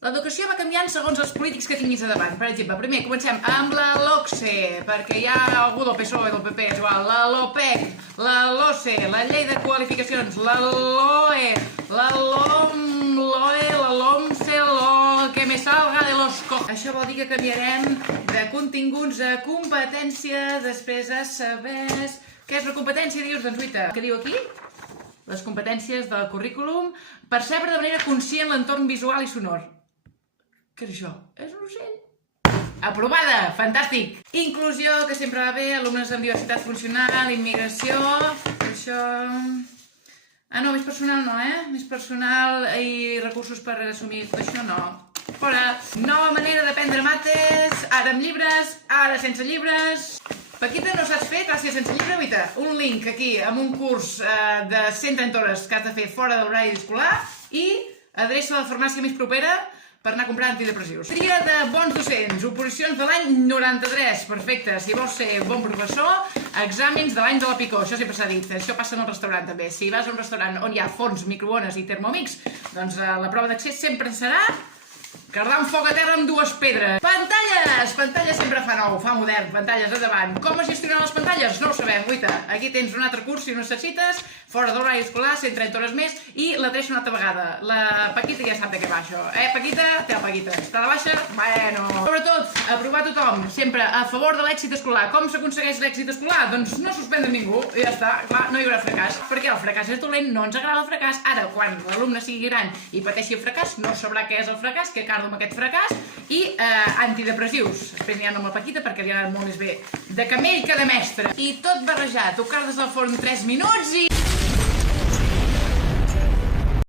L'educació va canviant segons els polítics que tinguis a davant. Per exemple, primer comencem amb la LOCSE, perquè hi ha algú del PSOE, del PP, és igual, la LOPEC, la LOCE, la llei de qualificacions, la LOE, la LOMLOE, la LOMSE, lo que me salga de los co... Això vol dir que canviarem de continguts a competència, després a sabers... Què és la competència, dius? Doncs guaita, què diu aquí? Les competències del currículum, percebre de manera conscient l'entorn visual i sonor. Què és això? És un ocell? Aprovada! Fantàstic! Inclusió, que sempre va bé, alumnes amb diversitat funcional, immigració... Això... Ah, no, més personal no, Més personal i recursos per assumir... Això no. Fora! Nova manera d'aprendre mates, ara amb llibres, ara sense llibres... Paquita, no saps fer classes sense llibre? Guaita, un link aquí amb un curs de 130 hores que has de fer fora de l'horari escolar i adreça a la farmàcia més propera per anar a comprar antidepressius. Tria de bons docents, oposicions de l'any 93, perfecte. Si vols ser bon professor, exàmens de l'any de la Picó, això sempre s'ha dit. Això passa en el restaurant també. Si vas a un restaurant on hi ha forns, microones i Thermomix, doncs la prova d'accés sempre serà cardar un foc a terra amb dues pedres. Pantalles! Pantalles sempre fa nou, fa modern, pantalles endavant. Com es gestionen les pantalles? No ho sabem, guaita. Aquí tens un altre curs si ho necessites, fora de l'horari escolar, 130 hores més, i l'adreça una altra vegada. La Paquita ja sap de què va això. Paquita? Té la Paquita. Està de baixa? Bueno. Sobretot, aprovar tothom, sempre a favor de l'èxit escolar. Com s'aconsegueix l'èxit escolar? Doncs no suspendre ningú, i ja està. Clar, no hi haurà fracàs, perquè el fracàs és dolent, no ens agrada el fracàs. Ara, quan l'alumne sigui gran i pateixi el fracàs, no sabrà què és el fracàs, què cardo amb aquest fracàs, i antidepressius. Després n'hi ha amb la Paquita perquè li ha anat molt més bé de camell que de mestre. I tot barrejat, ho cardes al forn 3 minuts i...